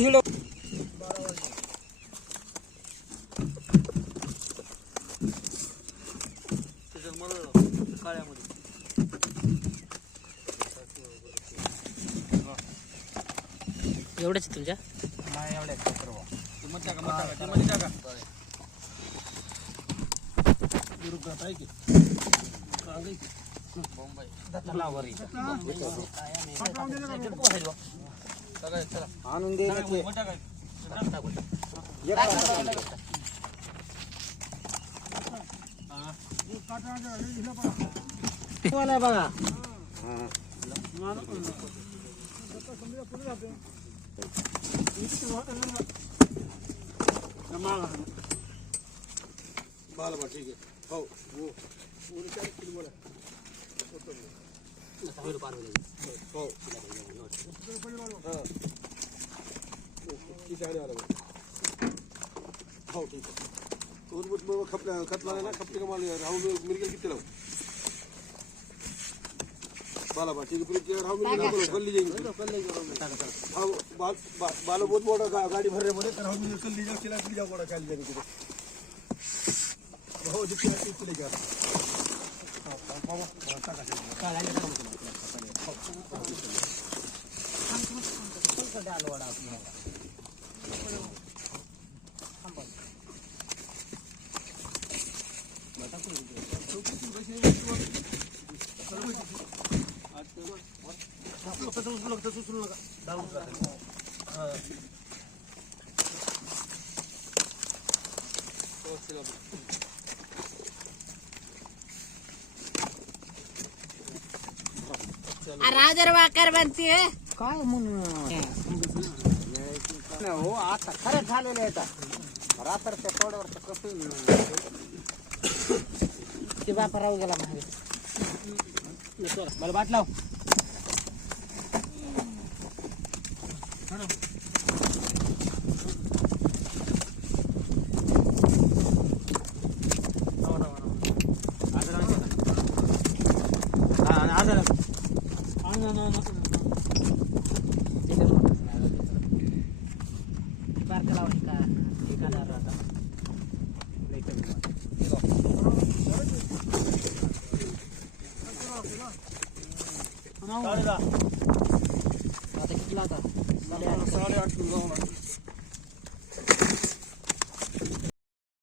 हिडो काळ्यामध्ये एवढंच तुमच्या नाही एवढ्या आणून दे बघा बाला ठीक आहे हो हो हो ठीक आहे खतला ना खपली का मला राहू मिरगे किती लावू बाला ठीक आहे राहू मिरगे कल्ली जाईल बाला बहुत मोठा गाडी भरले मध्ये तर राहू मिरगे कल्ली जाऊ केला जाऊ गोडा खाली जाईल तिथे हो जिथे घ्या राजर वाकर बनते काय म्हणून हो आता खरंच झालेलं आहे रात्रच्या तोड्यावर कसं ते बापा राहू गेला मागे मला बाट लाव आता किती लावता 8:30